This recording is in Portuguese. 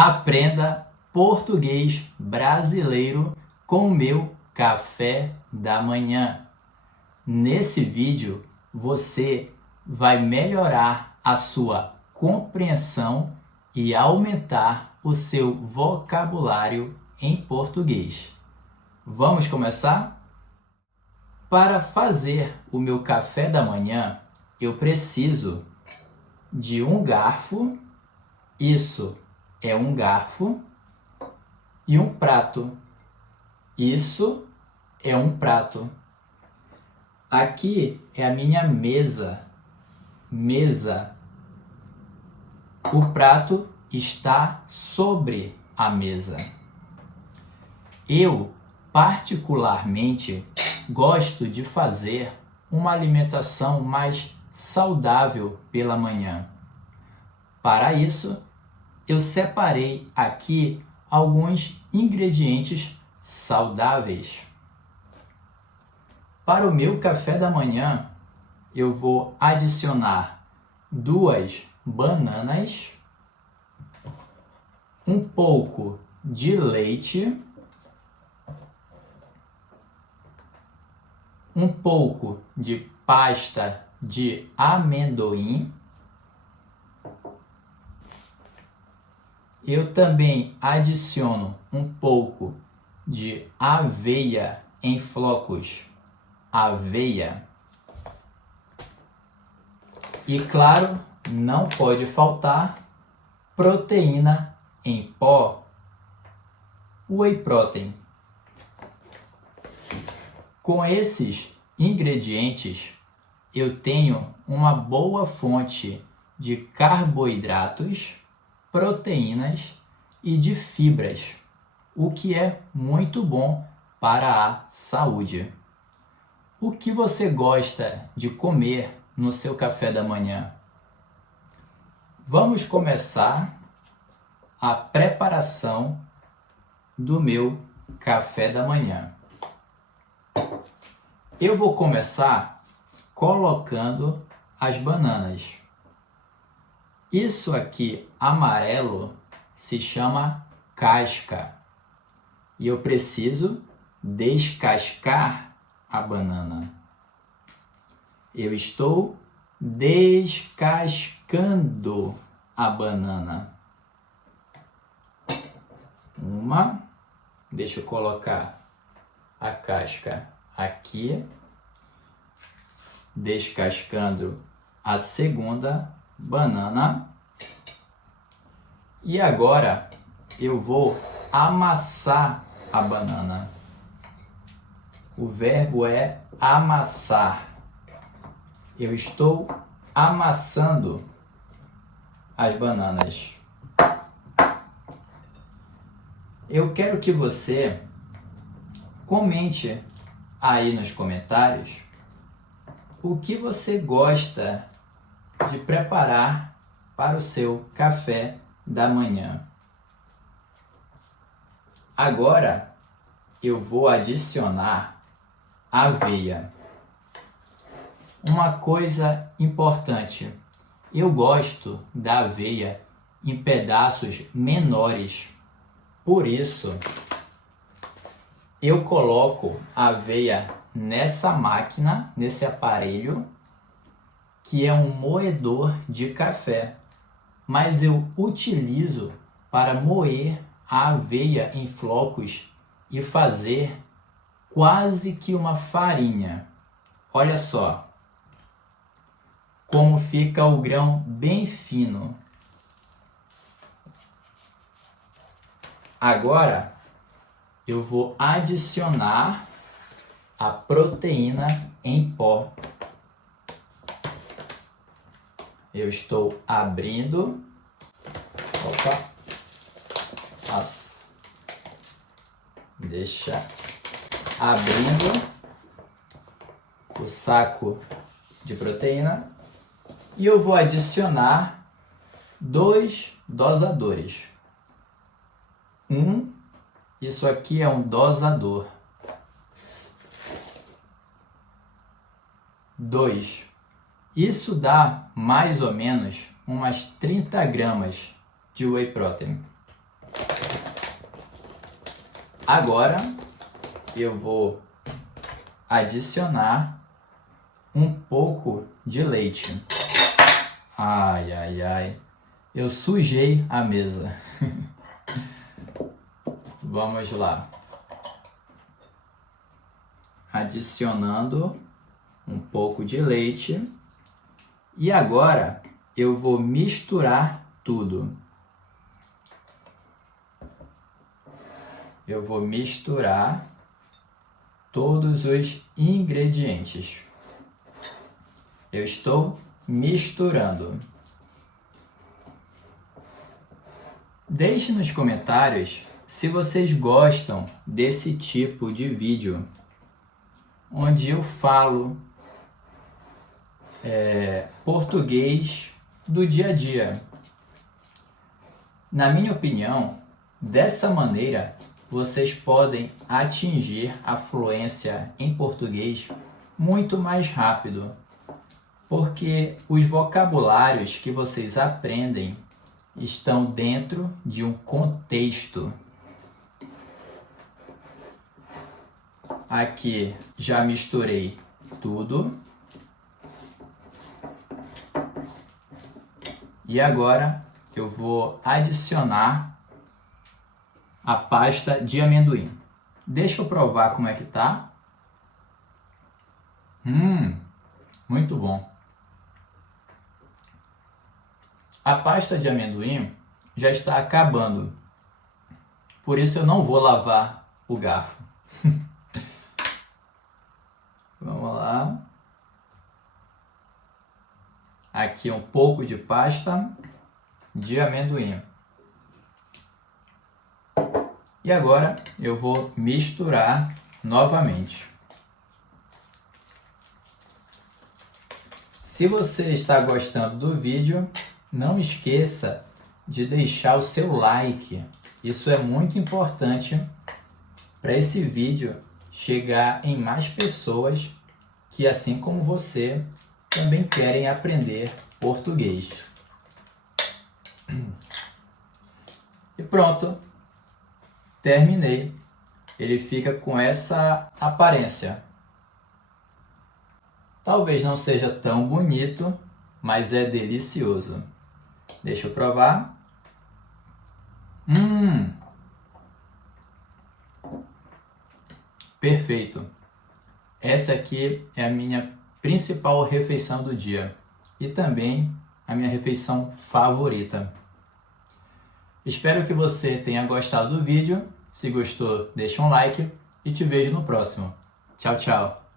Aprenda português brasileiro com o meu café da manhã. Nesse vídeo, você vai melhorar a sua compreensão e aumentar o seu vocabulário em português. Vamos começar? Para fazer o meu café da manhã, eu preciso de um garfo, isso é um garfo, e um prato, isso é um prato. Aqui é a minha mesa. O prato está sobre a mesa. Eu, particularmente, gosto de fazer uma alimentação mais saudável pela manhã. Para isso, eu separei aqui alguns ingredientes saudáveis. Para o meu café da manhã, eu vou adicionar 2 bananas, um pouco de leite, um pouco de pasta de amendoim. Eu também adiciono um pouco de aveia em flocos. Aveia. E claro, não pode faltar proteína em pó, whey protein. Com esses ingredientes, eu tenho uma boa fonte de carboidratos, proteínas e de fibras, o que é muito bom para a saúde. O que você gosta de comer no seu café da manhã? Vamos começar a preparação do meu café da manhã. Eu vou começar colocando as bananas. Isso aqui amarelo se chama casca. E eu preciso descascar a banana. Eu estou descascando a banana. Deixa eu colocar a casca aqui. Descascando a segunda banana. E agora eu vou amassar a banana. O verbo é amassar. Eu estou amassando as bananas. Eu quero que você comente aí nos comentários o que você gosta de preparar para o seu café da manhã. Agora eu vou adicionar aveia. Uma coisa importante, eu gosto da aveia em pedaços menores. Por isso, eu coloco a aveia nessa máquina, nesse aparelho, que é um moedor de café. Mas eu utilizo para moer a aveia em flocos e fazer quase que uma farinha. Olha só como fica o grão bem fino. Agora eu vou adicionar a proteína em pó. Eu estou abrindo. Deixa abrindo o saco de proteína e eu vou adicionar 2 dosadores. Isso aqui é um dosador. 2. Isso dá mais ou menos umas 30 gramas de whey protein. Agora eu vou adicionar um pouco de leite. Ai, ai, ai. Eu sujei a mesa. Vamos lá. Adicionando um pouco de leite. E agora eu vou misturar tudo. Eu vou misturar todos os ingredientes. Eu estou misturando. Deixe nos comentários se vocês gostam desse tipo de vídeo, onde eu falo português do dia a dia. Na minha opinião, dessa maneira, vocês podem atingir a fluência em português muito mais rápido, porque os vocabulários que vocês aprendem estão dentro de um contexto. Aqui já misturei tudo. E agora eu vou adicionar a pasta de amendoim. Deixa eu provar como é que tá. Muito bom. A pasta de amendoim já está acabando. Por isso eu não vou lavar o garfo. Vamos lá. Aqui um pouco de pasta de amendoim. E agora eu vou misturar novamente. Se você está gostando do vídeo, não esqueça de deixar o seu like. Isso é muito importante para esse vídeo chegar em mais pessoas que, assim como você, também querem aprender português. E pronto, terminei. Ele fica com essa aparência. Talvez não seja tão bonito, mas é delicioso. Deixa eu provar. Perfeito. Essa aqui é a minha principal refeição do dia e também a minha refeição favorita. Espero que você tenha gostado do vídeo. Se gostou, deixa um like e te vejo no próximo. Tchau, tchau.